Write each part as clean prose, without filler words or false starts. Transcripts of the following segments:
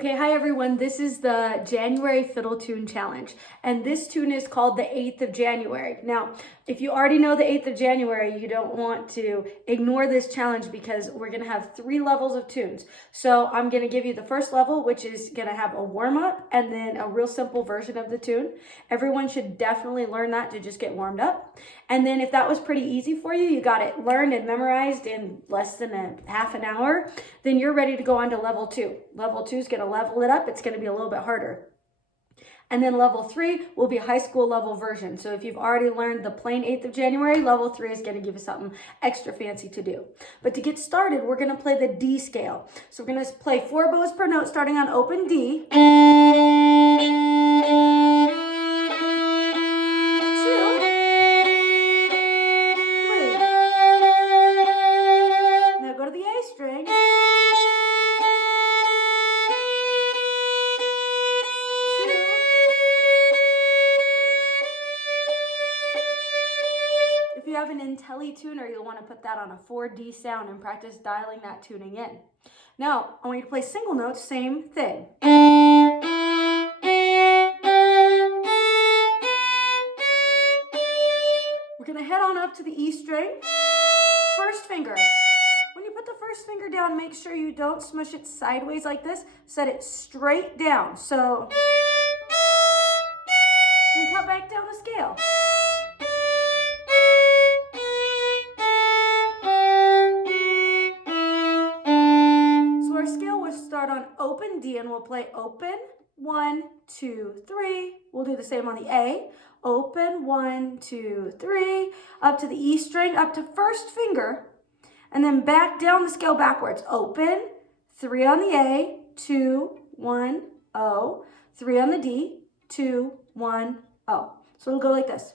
Okay, hi everyone. This is the January Fiddle Tune Challenge, and this tune is called the 8th of January. Now, if you already know the 8th of January, you don't want to ignore this challenge because we're going to have 3 levels of tunes. So I'm going to give you the first level, which is going to have a warm-up and then a real simple version of the tune. Everyone should definitely learn that to just get warmed up. And then if that was pretty easy for you, you got it learned and memorized in less than a half an hour, then you're ready to go on to level 2. Level 2 is going to level it up. It's going to be a little bit harder. And then level 3 will be a high school level version. So if you've already learned the plain 8th of January, level 3 is going to give you something extra fancy to do. But to get started, we're going to play the D scale. So we're going to play 4 bows per note starting on open D. 2. Now go to the A string. If you have an IntelliTuner, you'll want to put that on a 4D sound and practice dialing that tuning in. Now, I want you to play single notes, same thing. We're going to head on up to the E string. First finger. When you put the first finger down, make sure you don't smush it sideways like this. Set it straight down. So, then cut back down the scale. On open D, and we'll play open 1, 2, 3. We'll do the same on the A. Open 1, 2, 3, up to the E string, up to first finger, and then back down the scale backwards. Open 3 on the A, 2, 1, O, 3 on the D, 2, 1, O. So it'll go like this.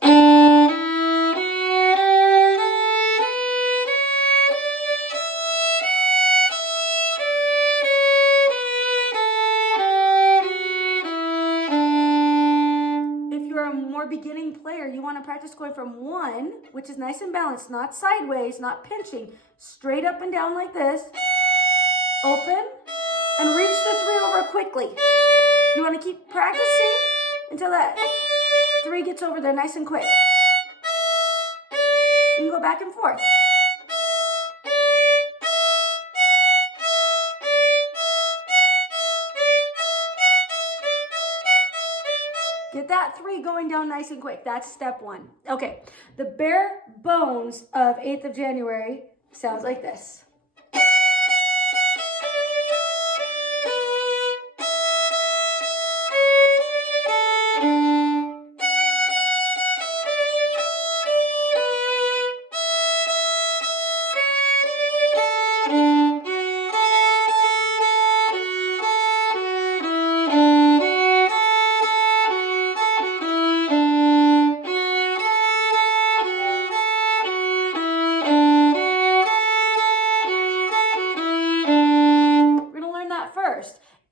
Beginning player, you want to practice going from 1, which is nice and balanced, not sideways, not pinching, straight up and down like this, open, and reach the 3 over quickly. You want to keep practicing until that 3 gets over there nice and quick. You can go back and forth. Get that 3 going down nice and quick. That's step 1. Okay, the bare bones of 8th of January sounds like this.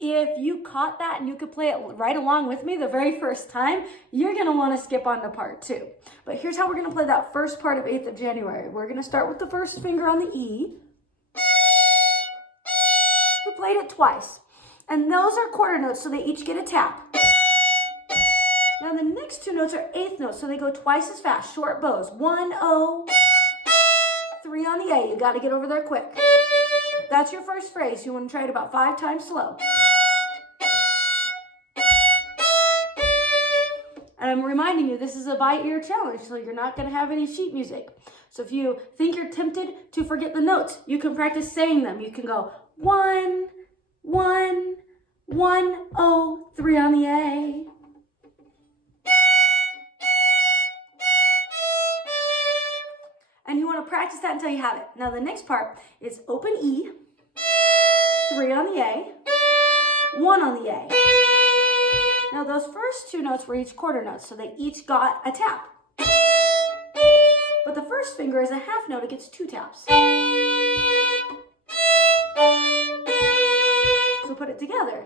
If you caught that and you could play it right along with me the very first time, you're going to want to skip on to part 2. But here's how we're going to play that first part of 8th of January. We're going to start with the first finger on the E. We played it twice. And those are quarter notes, so they each get a tap. Now the next 2 notes are 8th notes, so they go twice as fast. Short bows. 1, O, 3 on the A. You got to get over there quick. That's your first phrase. You want to try it about 5 times slow. And I'm reminding you, this is a by ear challenge, so you're not going to have any sheet music. So if you think you're tempted to forget the notes, you can practice saying them. You can go 1, 1, 1, O, 3 on the A. And you want to practice that until you have it. Now the next part is open E, 3 on the A, 1 on the A. Now those first 2 notes were each quarter notes, so they each got a tap. But the first finger is a half note, it gets 2 taps. So put it together.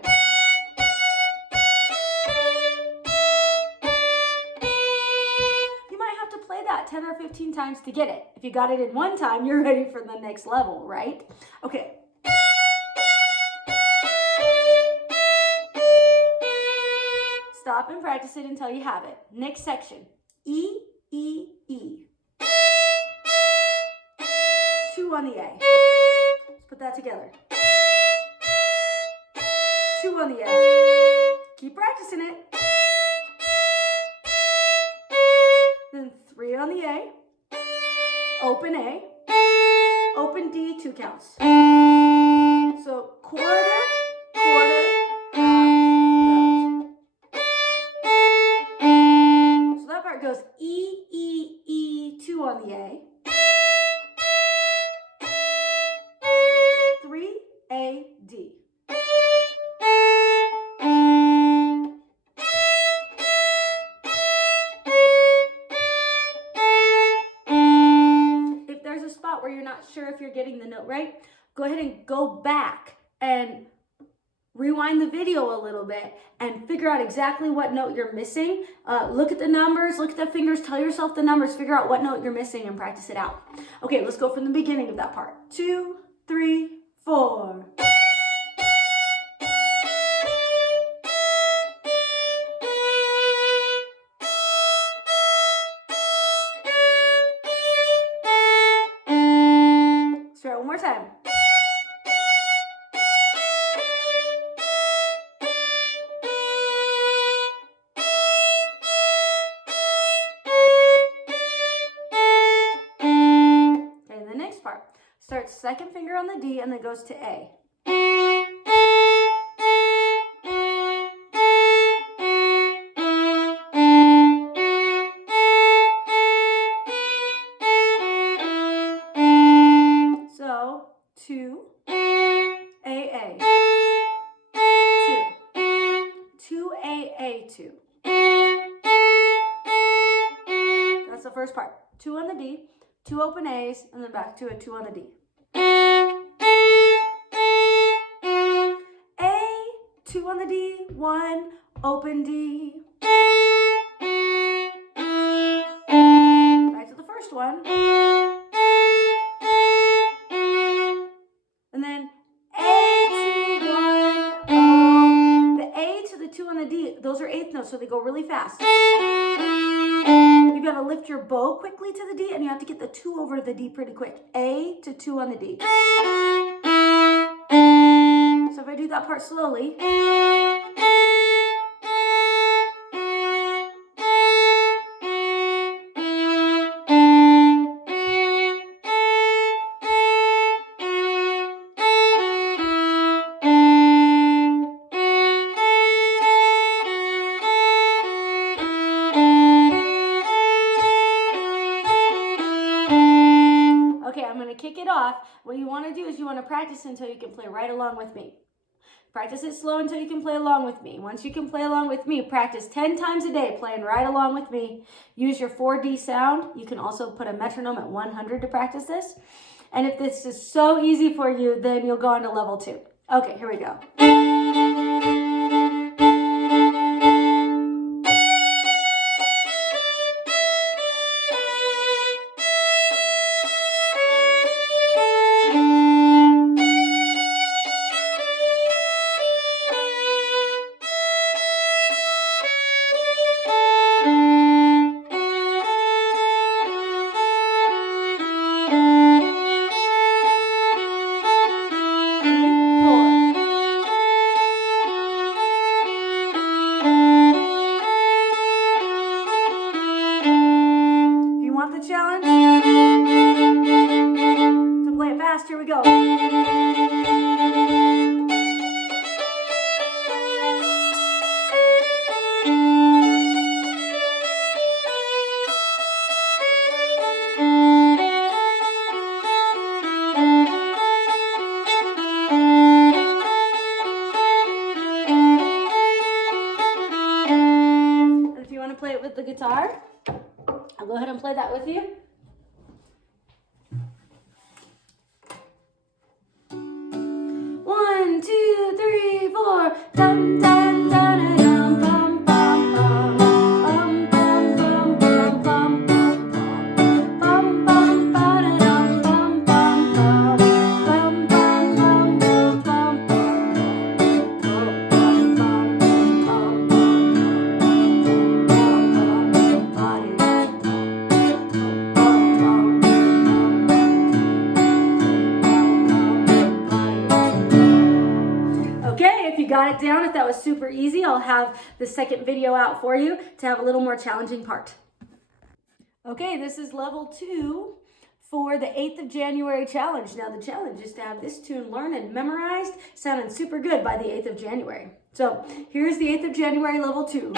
You might have to play that 10 or 15 times to get it. If you got it in one time, you're ready for the next level, right? Okay. stop and practice it until you have it. Next section, E, E, E. 2 on the A. Let's put that together. 2 on the A. Keep practicing it. Then 3 on the A. Open A. Open D, 2 counts. So quarter, quarter, half, note. So that part goes E, E, E, 2 on the A. 3, A, D. If there's a spot where you're not sure if you're getting the note right, go ahead and go back and rewind the video a little bit and figure out exactly what note you're missing. Look at the numbers, look at the fingers, tell yourself the numbers, figure out what note you're missing and practice it out. Okay, let's go from the beginning of that part. 2, 3, 4. Let's try it one more time. Starts second finger on the D and then goes to A. So 2, A, A. 2, A, A, 2. That's the first part. 2 on the D, 2 open A's, and then back to a 2 on the D. A, 2 on the D, 1, open D. Back to the first one. And then A, 2, 1, O. The A to the 2 on the D, those are eighth notes, so they go really fast. You gotta lift your bow quickly to the D, and you have to get the 2 over to the D pretty quick. A to 2 on the D. So if I do that part slowly. Okay, I'm going to kick it off. What you want to do is you want to practice until you can play right along with me. Practice it slow until you can play along with me. Once you can play along with me, practice 10 times a day playing right along with me. Use your 4D sound. You can also put a metronome at 100 to practice this. And if this is so easy for you, then you'll go on to level 2. Okay, here we go. Challenge to play it fast. Here we go. And if you want to play it with the guitar, I'll go ahead and play that with you. One, two, three, four. Dun, dun, dun, dun, bum, bum, bum. Bum, bum, bum, bum, bum, bum, bum. Bum, bum, ba-da-dum, bum, bum, bum. Bum, bum, bum, bum, bum, bum. Bum, bum, bum, bum, bum. you got it down, if that was super easy, I'll have the second video out for you to have a little more challenging part. Okay, this is level 2 for the 8th of January challenge. Now the challenge is to have this tune learned and memorized, sounding super good by the 8th of January. So here's the 8th of January level 2.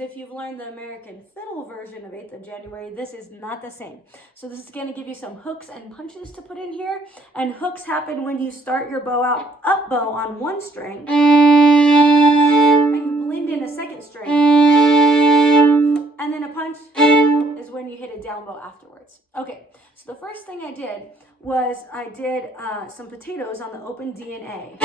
If you've learned the American Fiddle version of 8th of January, this is not the same. So this is going to give you some hooks and punches to put in here. And hooks happen when you start your bow out up bow on one string and you blend in a second string. And then a punch is when you hit a down bow afterwards. Okay, so the first thing I did was I did some potatoes on the open D and A.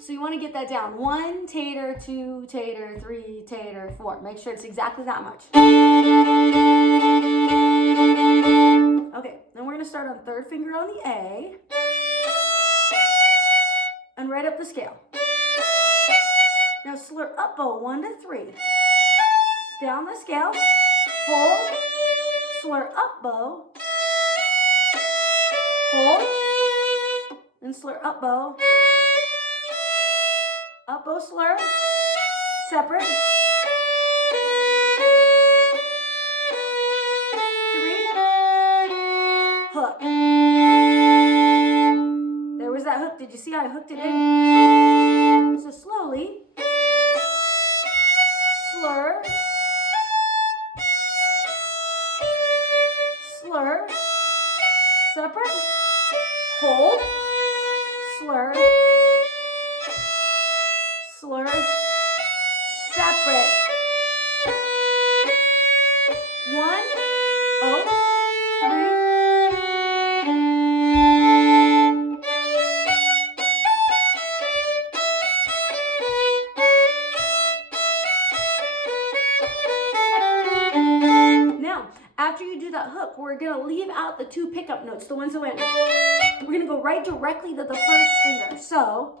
So you want to get that down. 1 tater, 2 tater, 3 tater, 4. Make sure it's exactly that much. Okay, then we're going to start on 3rd finger on the A. And right up the scale. Now slur up bow 1 to 3. Down the scale. Hold. Slur up bow. Hold. Then slur up bow. Up bow slur, separate, 3, hook. There was that hook. Did you see how I hooked it in? So slowly, slur, slur, separate, hold, slur, slur, separate. 1, 0, 3. Now, after you do that hook, we're going to leave out the 2 pickup notes, the ones that went. We're going to go right directly to the 1st finger. So,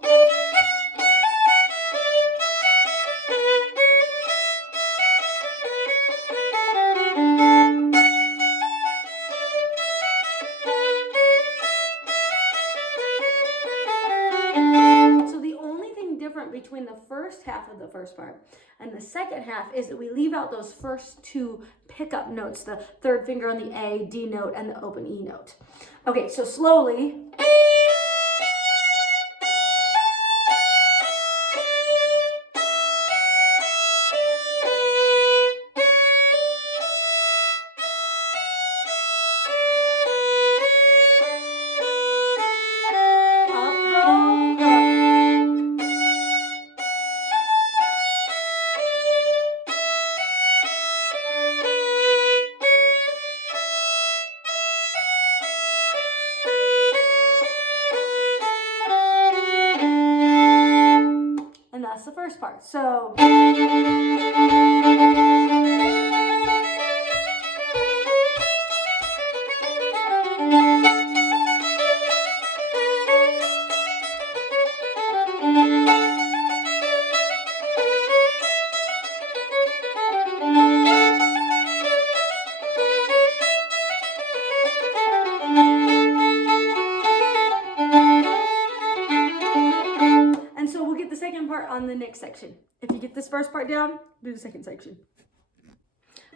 between the first half of the first part and the second half is that we leave out those first 2 pickup notes, the 3rd finger on the A, D note, and the open E note. Okay, so slowly. That's the first part. So on the next section. If you get this first part down, do the second section.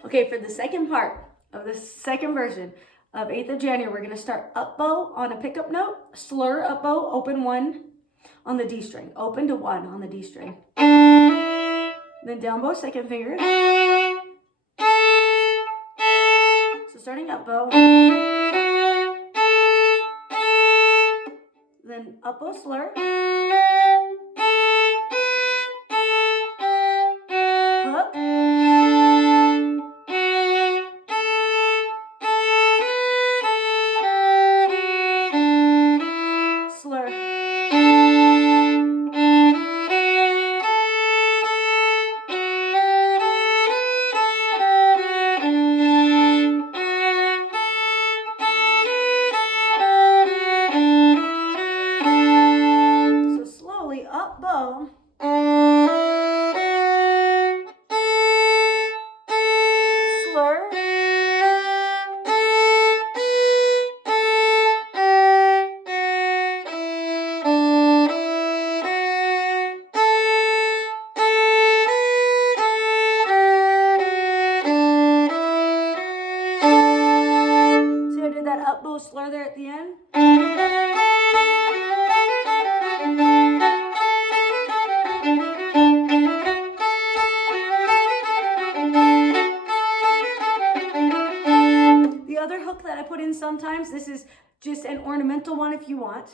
Okay, for the second part of the second version of 8th of January, we're going to start up bow on a pickup note, slur up bow, open 1 on the D string, open to 1 on the D string. Then down bow, second finger. So starting up bow. then up bow slur. Hook. Slur. So slowly up bow. Slur. See, I did that up bow slur there at the end. The other hook that I put in sometimes, this is just an ornamental one if you want.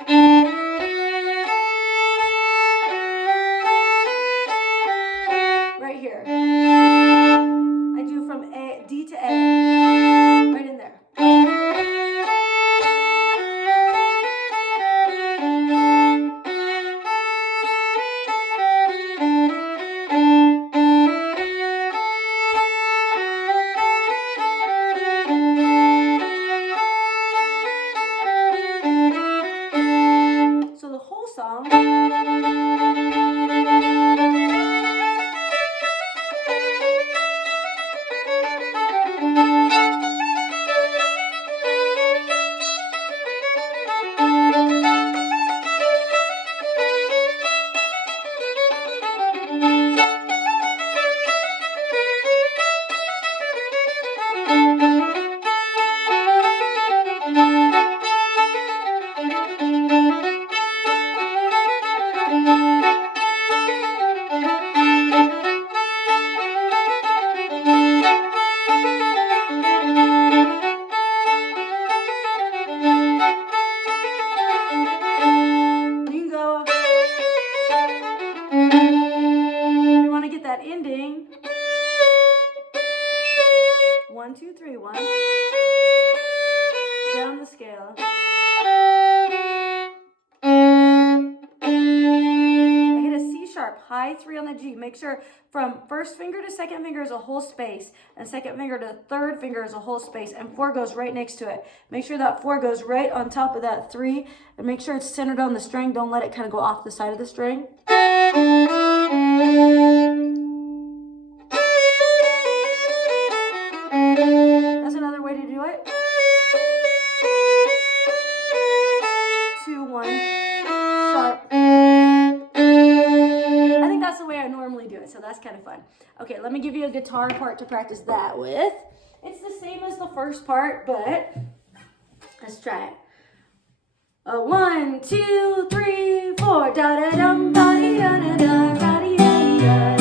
Right here. I do from D to A, right in there. So the whole song. That ending. 1, 2, 3, 1. Down the scale. I hit a C sharp, high 3 on the G. Make sure from first finger to second finger is a whole space, and second finger to third finger is a whole space, and 4 goes right next to it. Make sure that 4 goes right on top of that 3, and make sure it's centered on the string. Don't let it kind of go off the side of the string. That's another way to do it. 2, 1, sharp. I think that's the way I normally do it, so that's kind of fun. Okay, let me give you a guitar part to practice that with. It's the same as the first part, but let's try it. 1, 2, 3, 4. Da da dum ba dee da da da da dee da dee da.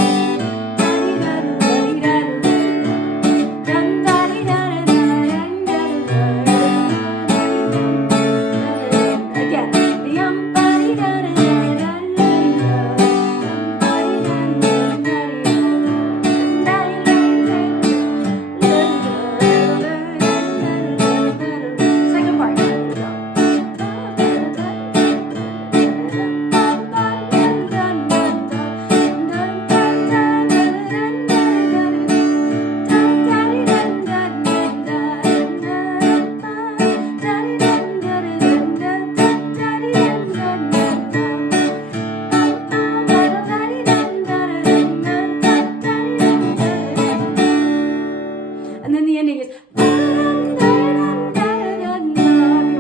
And then the ending is, if you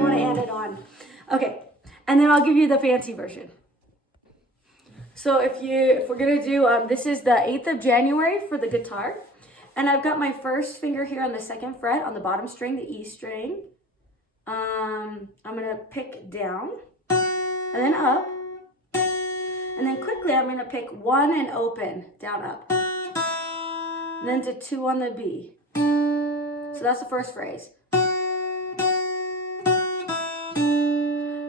want to add it on. Okay, and then I'll give you the fancy version. So if we're gonna do, this is the 8th of January for the guitar. And I've got my first finger here on the 2nd fret on the bottom string, the E string. I'm gonna pick down and then up. And then quickly I'm gonna pick 1 and open, down, up. And then to 2 on the B. So that's the first phrase.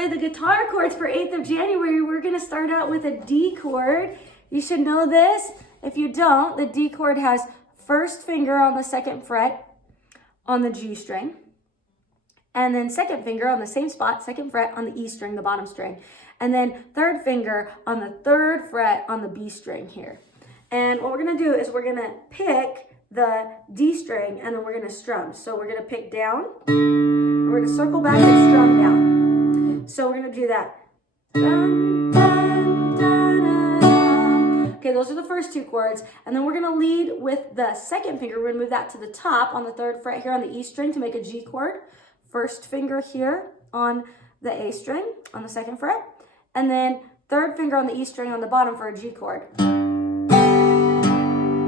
play the guitar chords for 8th of January, we're gonna start out with a D chord. You should know this. If you don't, the D chord has first finger on the 2nd fret on the G string, and then 2nd finger on the same spot, 2nd fret on the E string, the bottom string, and then 3rd finger on the 3rd fret on the B string here. And what we're gonna do is we're gonna pick the D string and then we're gonna strum. So we're gonna pick down, and we're gonna circle back and strum down. So we're gonna do that. Dun, dun, dun, dun, dun. Okay, those are the first 2 chords. And then we're gonna lead with the 2nd finger. We're gonna move that to the top on the 3rd fret here on the E string to make a G chord. First finger here on the A string on the 2nd fret. And then 3rd finger on the E string on the bottom for a G chord.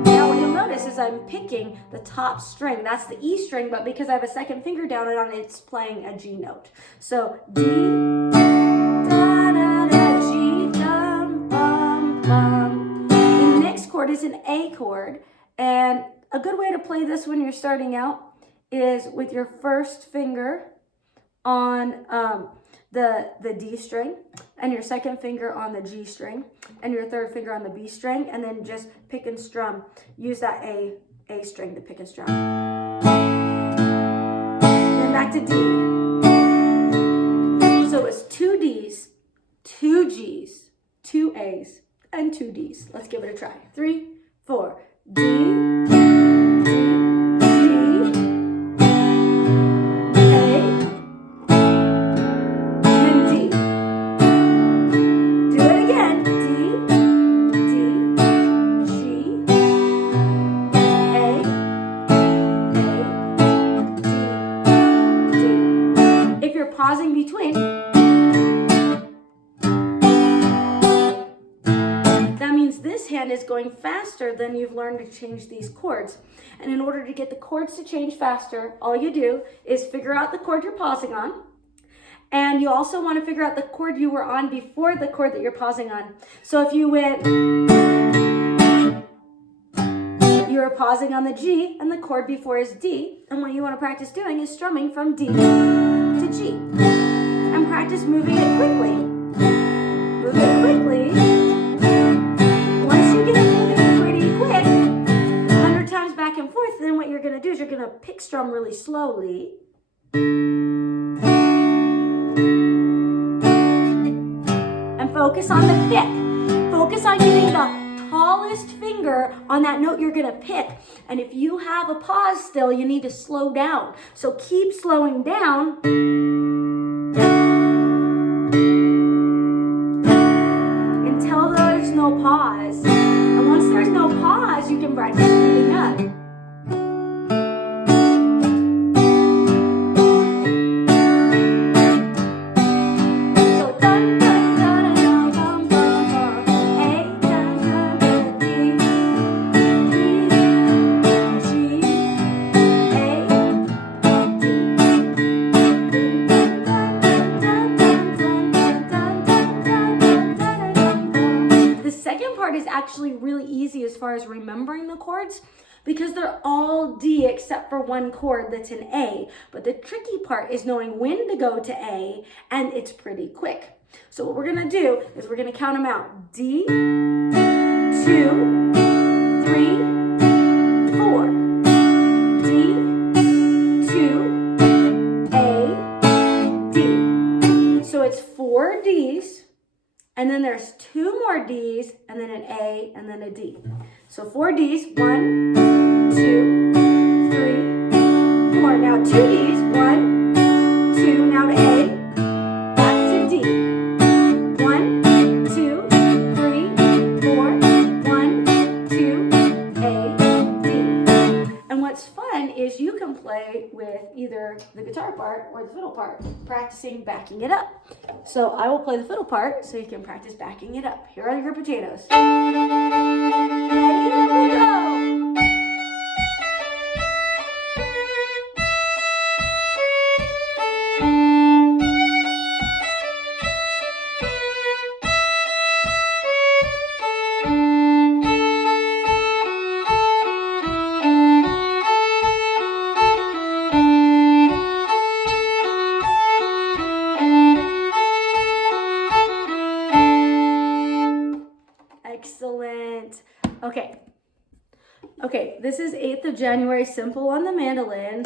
Now what you'll notice is I'm picking the top string. That's the E string, but because I have a 2nd finger down it on it, it's playing a G note. So D, da, da, da, G, dum, bum, bum. The next chord is an A chord, and a good way to play this when you're starting out is with your first finger on the D string, and your 2nd finger on the G string, and your 3rd finger on the B string, and then just pick and strum. Use that A string to pick and strum. Then back to D. So it's 2 Ds, 2 Gs, 2 As, and 2 Ds. Let's give it a try. 3, 4. D, pausing between, that means this hand is going faster than you've learned to change these chords. And in order to get the chords to change faster, all you do is figure out the chord you're pausing on, and you also want to figure out the chord you were on before the chord that you're pausing on. So if you went, you were pausing on the G, and the chord before is D, and what you want to practice doing is strumming from D to G, and practice moving it quickly. Move it quickly. Once you get it moving pretty quick, 100 times back and forth, then what you're going to do is you're going to pick strum really slowly. And focus on the pick. Focus on getting the tallest finger on that note you're gonna pick. And if you have a pause still, you need to slow down. So keep slowing down until there's no pause. And once there's no pause, you can practice moving up. Is actually really easy as far as remembering the chords because they're all D except for one chord that's an A. But the tricky part is knowing when to go to A, and it's pretty quick. So what we're gonna do is we're gonna count them out. D, 2, 3, 4. D, 2, A, D. So it's 4 Ds. And then there's 2 more Ds, and then an A, and then a D. So 4 Ds, 1, 2, 3, 4. Now 2 Ds, 1, 2, now to A, back to D. 1, 2, 3, 4, 1, 2, A, D. And what's fun is you can play with either the guitar part or the fiddle part, practicing backing it up. So I will play the fiddle part so you can practice backing it up. Here are your potatoes. Ready, go! 8th of January, simple on the mandolin.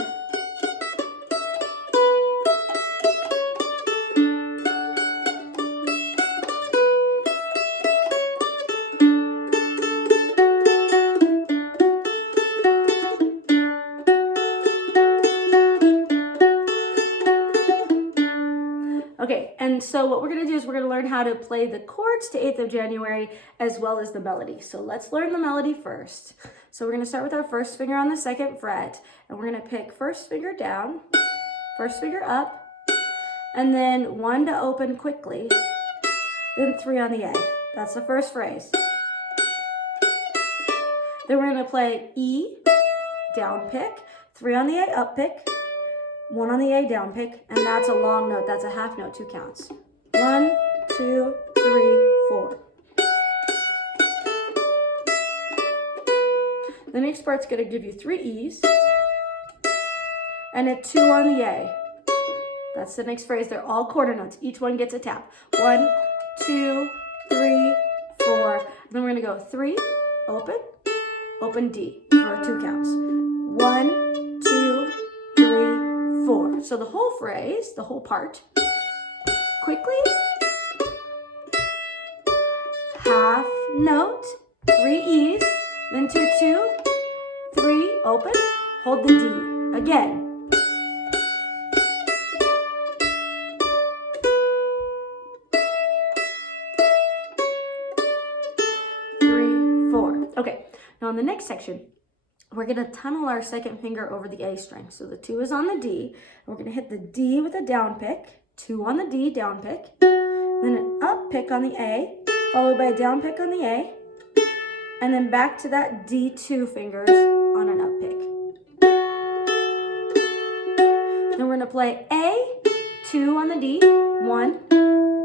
Okay, and so what we're going to do is we're going to learn how to play the chords to 8th of January as well as the melody. So let's learn the melody first. So we're going to start with our first finger on the 2nd fret, and we're going to pick first finger down, first finger up, and then 1 to open quickly, then 3 on the A. That's the first phrase. Then we're going to play E, down pick, 3 on the A, up pick, 1 on the A, down pick, and that's a long note. That's a half note, 2 counts. 1, 2, 3, 4. The next part's going to give you 3 E's and a 2 on the A. That's the next phrase. They're all quarter notes. Each one gets a tap. 1, 2, 3, 4. And then we're going to go 3, open, open D for 2 counts. 1, 2, 3, 4. So the whole phrase, the whole part, quickly, half note, 3 E's, then 2, 2, 3, open, hold the D. Again. Okay, now in the next section, we're going to tunnel our 2nd finger over the A string. So the 2 is on the D, and we're going to hit the D with a down pick, 2 on the D, down pick, then an up pick on the A, followed by a down pick on the A, and then back to that D2 fingers on an up pick. Then we're going to play A, 2 on the D, 1,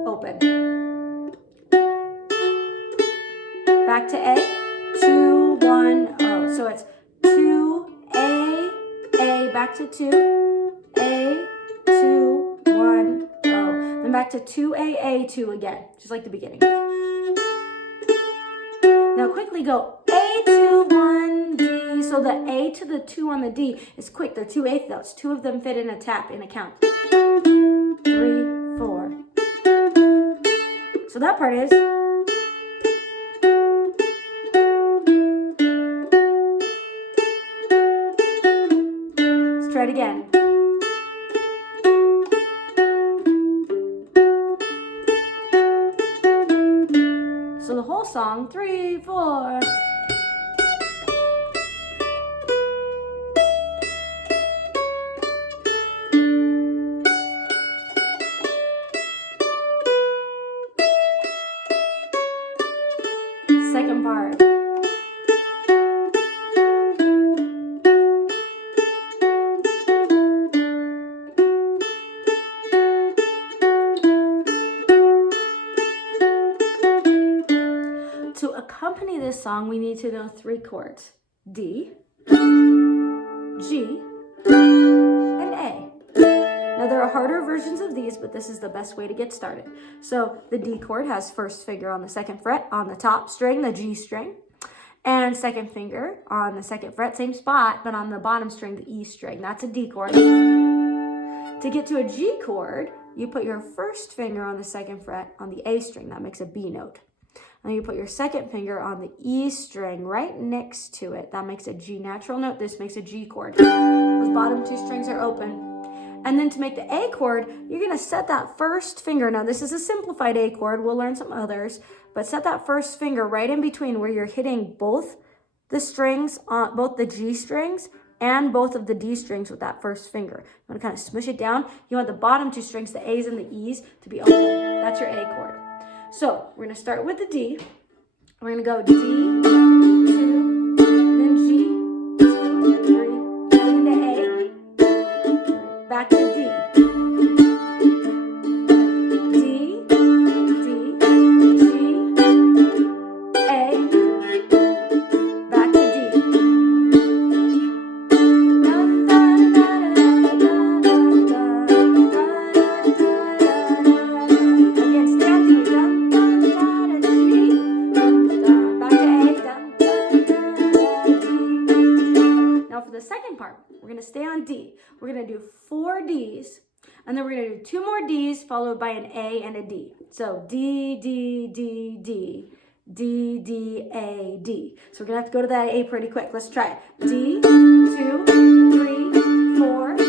open. Back to A. 2, 1, oh. So it's 2, A, back to 2, A, 2, 1, oh. Then back to 2, A, 2 again, just like the beginning. Now quickly go A, 2, 1, D. So the A to the 2 on the D is quick. They're 2 8th notes. 2 of them fit in a tap in a count. 3, 4. So that part is. Try it again. So the whole song, 3, 4. Second part. To accompany this song, we need to know 3 chords: D, G, and A. Now there are harder versions of these, but this is the best way to get started. So the D chord has first finger on the 2nd fret on the top string, the G string, and 2nd finger on the 2nd fret, same spot, but on the bottom string, the E string. That's a D chord. To get to a G chord, you put your first finger on the 2nd fret on the A string. That makes a B note. And you put your 2nd finger on the E string right next to it. That makes a G natural note. This makes a G chord. Those bottom 2 strings are open. And then to make the A chord, you're going to set that first finger. Now this is a simplified A chord. We'll learn some others. But set that first finger right in between where you're hitting both the strings, both the G strings and both of the D strings with that first finger. You want to kind of smush it down. You want the bottom 2 strings, the A's and the E's, to be open. That's your A chord. So we're going to start with the D. We're going to go D, 2, then G, 2, 3, then into A, back to D. D, D, G, A, back to D. Again, stay on D. And then we're gonna do 2 more Ds followed by an A and a D. So D, D, D, D, D, D, A, D. So we're gonna have to go to that A pretty quick. Let's try it. D, 2, 3, 4, D,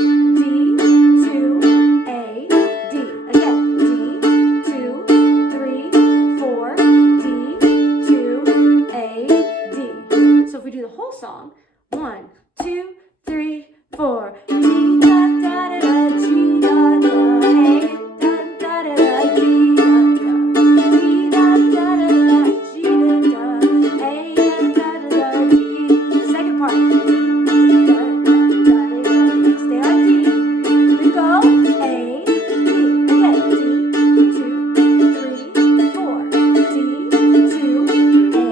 2, A, D. Again, D, 2, 3, 4, D, 2, A, D. So if we do the whole song, 1, 2, 3, 4. G, da, da, da, da, G, da, da, A, da, da, da, da, G, da, da. G, da, da, da, da, G, da, da, A, da, da, da, D. The second part. Stay on D. We go A, D. Again, D, 2, 3, 4. D, 2, A,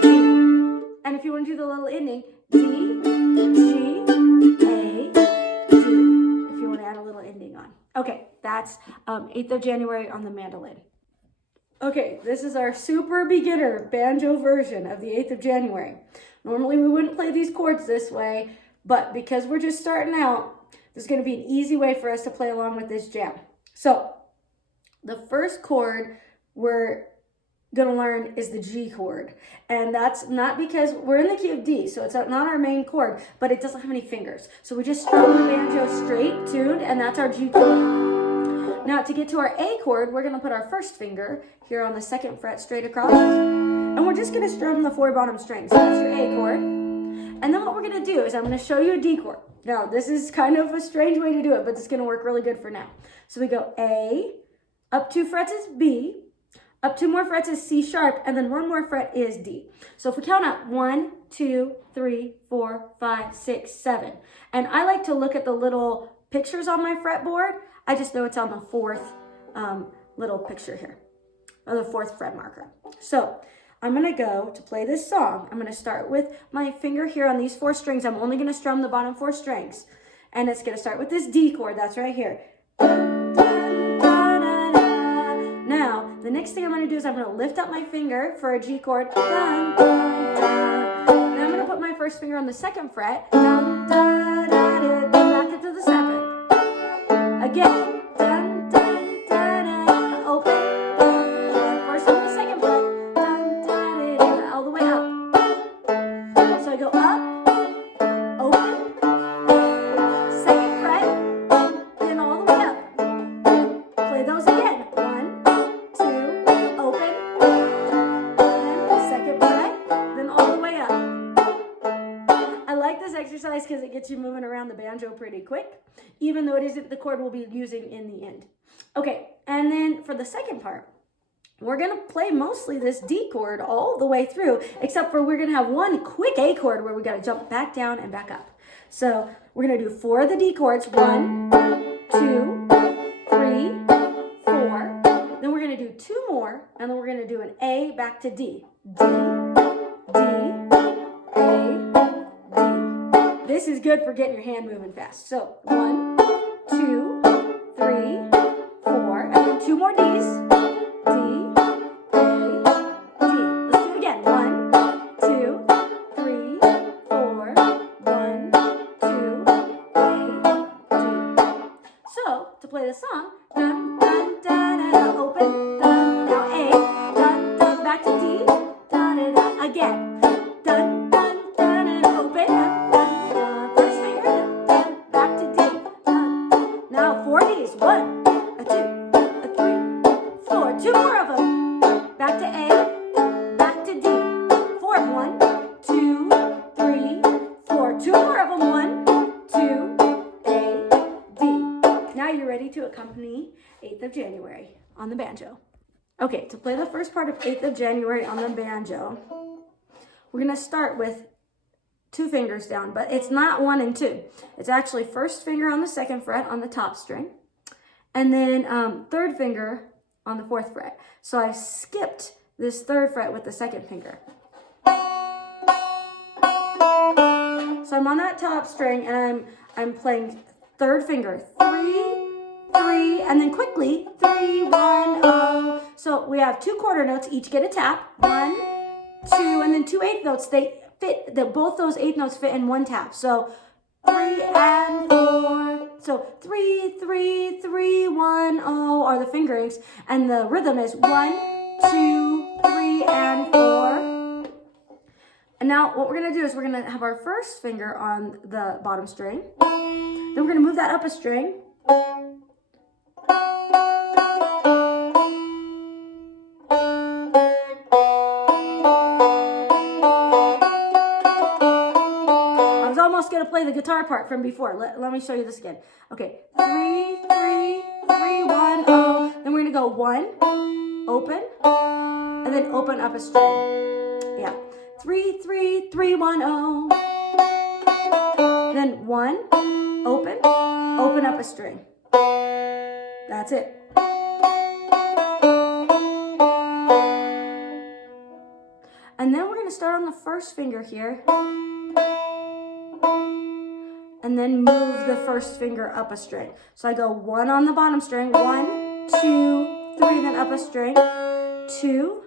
D. And if you want to do the little ending, D, G, A, D. If you want to add a little ending on. Okay, that's 8th of January on the mandolin. Okay, this is our super beginner banjo version of the 8th of January. Normally we wouldn't play these chords this way, but because we're just starting out, this is going to be an easy way for us to play along with this jam. So, the first chord we're going to learn is the G chord. And that's not because we're in the key of D, so it's not our main chord, but it doesn't have any fingers. So we just strum the banjo straight, tuned, and that's our G chord. Now to get to our A chord, we're going to put our first finger here on the 2nd fret straight across. And we're just going to strum the 4 bottom strings. So that's your A chord. And then what we're going to do is I'm going to show you a D chord. Now this is kind of a strange way to do it, but it's going to work really good for now. So we go A, up 2 frets is B, up 2 more frets is C sharp, and then 1 more fret is D. So if we count up 1, 2, 3, 4, 5, 6, 7. And I like to look at the little pictures on my fretboard. I just know it's on the 4th little picture here, or the 4th fret marker. So I'm gonna go to play this song. I'm gonna start with my finger here on these 4 strings. I'm only gonna strum the bottom 4 strings. And it's gonna start with this D chord, that's right here. Now, the next thing I'm going to do is I'm going to lift up my finger for a G chord. Dun, dun, dun. Then I'm going to put my first finger on the 2nd fret. Dun, dun, dun, dun, back up to the 7th. Again. Dun, dun, dun, dun, open. First on the 2nd fret. Dun, dun, dun, all the way up. So I go up, open, 2nd fret, then all the way up. Play those again. Exercise because it gets you moving around the banjo pretty quick, even though it isn't the chord we'll be using in the end. Okay, and then for the second part, we're going to play mostly this D chord all the way through, except for we're going to have one quick A chord where we got to jump back down and back up. So we're going to do 4 of the D chords, 1, 2, 3, 4. Then we're going to do 2 more, and then we're going to do an A back to D. D, D, A, This is good for getting your hand moving fast. So 1, 2, 3, 4, and then 2 more Ds. D, A, D. Let's do it again. 1, 2, 3, 4, 1, 2, A, D. So to play the song, dun, dun, dun, dun, open, dun, now A, dun, dun, back to D, dun, dun, dun, again. Dun, dun, dun, dun, open, dun, dun. Now 4 Ds. 1, 2, 3, 4. 2 more of them. Back to A, back to D. 4. 1, 2, 3, 4. 2 more of them. 1, 2, A, D. Now you're ready to accompany 8th of January on the banjo. Okay, to play the first part of 8th of January on the banjo, we're going to start with 2 fingers down, but it's not 1 and 2. It's actually first finger on the 2nd fret on the top string, and then 3rd finger on the 4th fret. So I skipped this 3rd fret with the 2nd finger. So I'm on that top string, and I'm playing 3rd finger, 3, 3, and then quickly 3, 1, 0. So we have 2 quarter notes, each get a tap, 1, 2, and then 2 eighth notes. They fit, both those 8th notes fit in 1 tap. So 3 and 4. So 3, 3, 3, 1, oh are the fingerings, and the rhythm is 1, 2, 3, and 4. And now what we're gonna do is we're gonna have our first finger on the bottom string. Then we're gonna move that up a string. Almost going to play the guitar part from before. Let me show you this again. Okay, 3, 3, 3, 1, oh. Then we're going to go 1, open, and then open up a string. Yeah, 3, 3, 3, 1, oh. Then 1, open up a string. That's it. And then we're going to start on the first finger here. And then move the first finger up a string. So I go 1 on the bottom string, 1, 2, 3, then up a string, 2,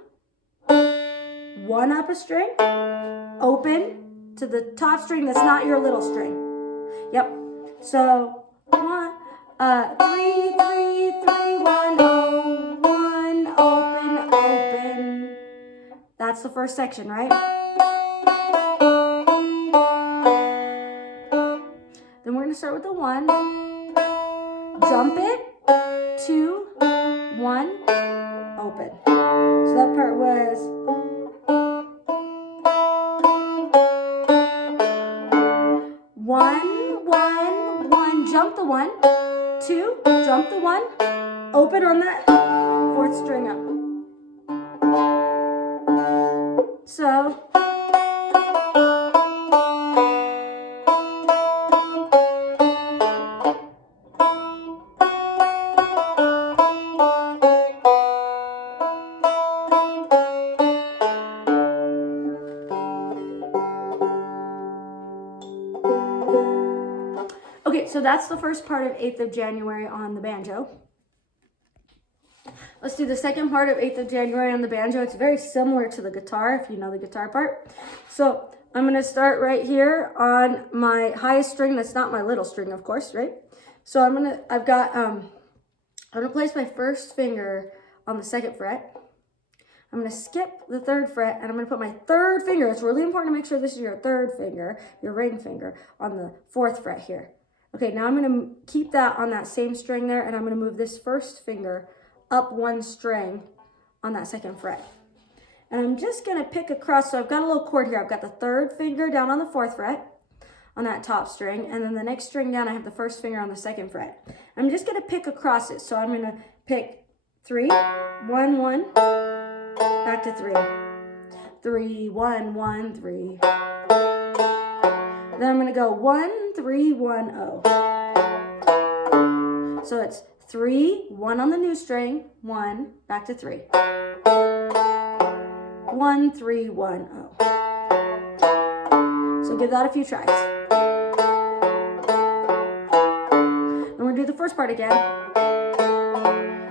1 up a string, open to the top string that's not your little string. Yep. So 1, 3, 3, 3, 1, oh, 1, open. That's the first section, right? Then we're going to start with the 1, jump it, 2, 1, open. So that part was 1, 1, 1, jump the 1, 2, jump the 1, open on that 4th string up. So okay, so that's the first part of 8th of January on the banjo. Let's do the second part of 8th of January on the banjo. It's very similar to the guitar, if you know the guitar part. So I'm going to start right here on my highest string. That's not my little string, of course, right? So I'm going to place my first finger on the 2nd fret. I'm going to skip the 3rd fret, and I'm going to put my 3rd finger. It's really important to make sure this is your 3rd finger, your ring finger, on the 4th fret here. Okay, now I'm going to keep that on that same string there, and I'm going to move this first finger up 1 string on that 2nd fret. And I'm just going to pick across, so I've got a little chord here. I've got the 3rd finger down on the 4th fret on that top string, and then the next string down I have the 1st finger on the 2nd fret. I'm just going to pick across it, so I'm going to pick 3, 1, 1, back to 3, 3, 1, 1, 3. Then I'm going to go 1, 3, 1, 0. So it's 3, 1 on the new string, 1, back to 3. 1, 3, 1, 0. So give that a few tries. Then we're going to do the first part again.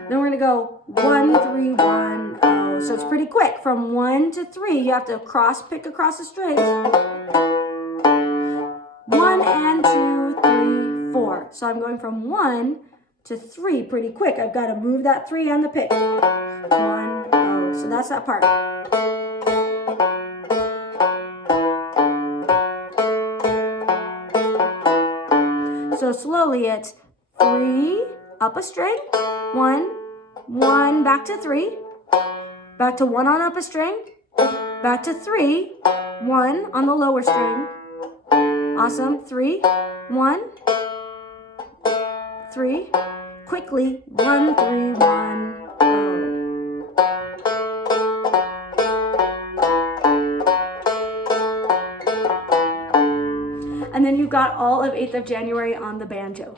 Then we're going to go 1, 3, 1, 0. So it's pretty quick. From 1 to 3, you have to pick across the strings. 1 and 2, 3, 4. So I'm going from 1 to 3 pretty quick. I've got to move that 3 and the pick. 1, 0. So that's that part. So slowly it's 3, up a string, 1, 1, back to 3, back to 1 on up a string, back to 3, 1 on the lower string. Awesome. 3, 1, 3, quickly, 1, 3, 1. And then you've got all of 8th of January on the banjo.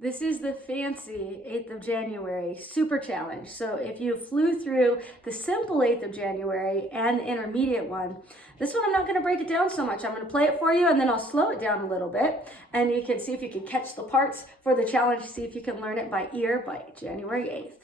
This is the fancy 8th of January super challenge. So if you flew through the simple 8th of January and the intermediate one, this one I'm not going to break it down so much. I'm going to play it for you and then I'll slow it down a little bit. And you can see if you can catch the parts for the challenge, see if you can learn it by ear by January 8th.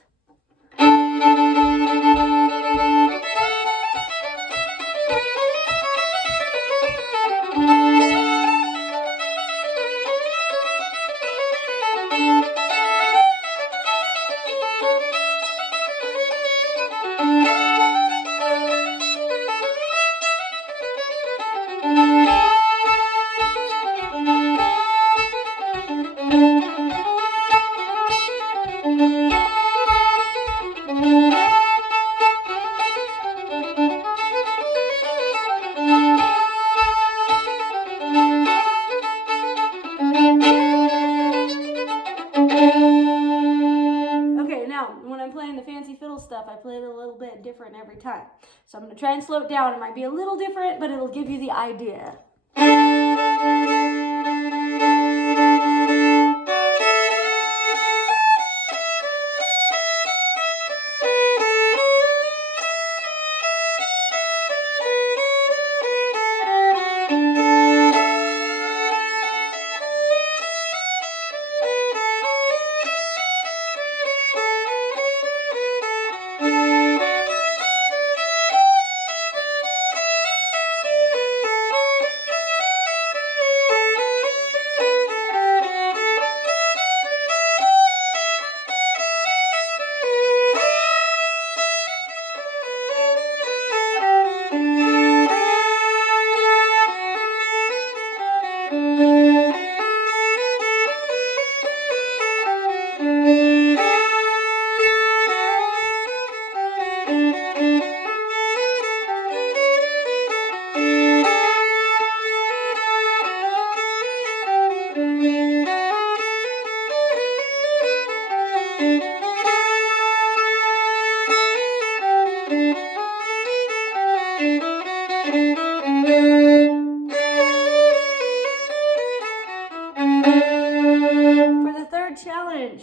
I'm playing the fancy fiddle stuff, I play it a little bit different every time. So I'm going to try and slow it down. It might be a little different, but it'll give you the idea. Challenge.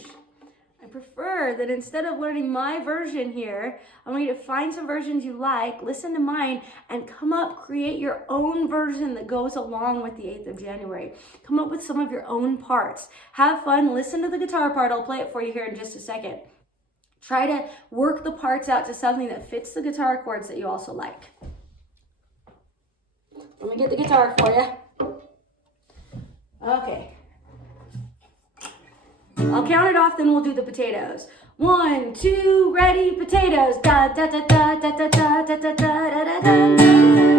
I prefer that instead of learning my version here, I want you to find some versions you like, listen to mine, and create your own version that goes along with the 8th of January. Come up with some of your own parts. Have fun, listen to the guitar part. I'll play it for you here in just a second. Try to work the parts out to something that fits the guitar chords that you also like. Let me get the guitar for you. Okay. I'll count it off, then we'll do the potatoes. 1, 2, ready, potatoes. Da da da da da da da da da da da da.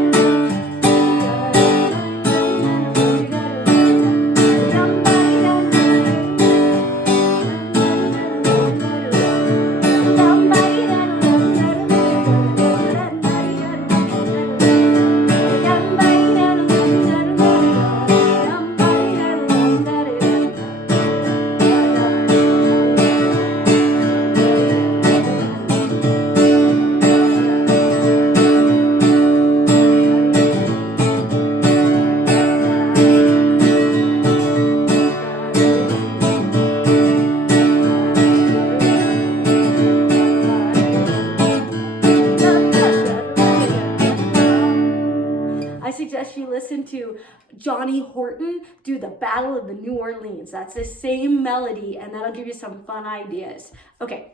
I suggest you listen to Johnny Horton do the Battle of the New Orleans. That's the same melody, and that'll give you some fun ideas. Okay,